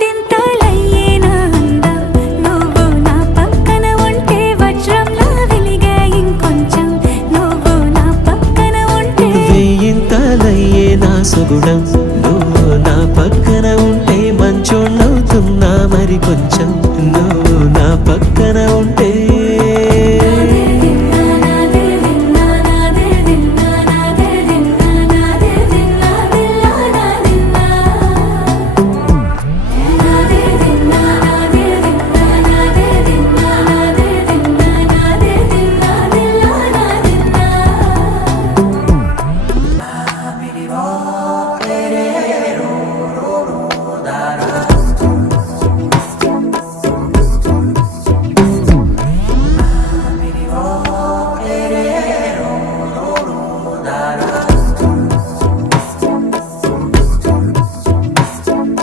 వందెంతలయ్యేనా అందం నువ్వు నా పక్కన ఉంటే వజ్రంలా వెలిగే ఇంకొంచెం నువ్వు నా పక్కన ఉంటే వెయ్యింతలయ్యేనా సుగుణం నువ్వు నా పక్కన ఉంటే మంచోళ్ళవుతున్నా మరి కొంచెం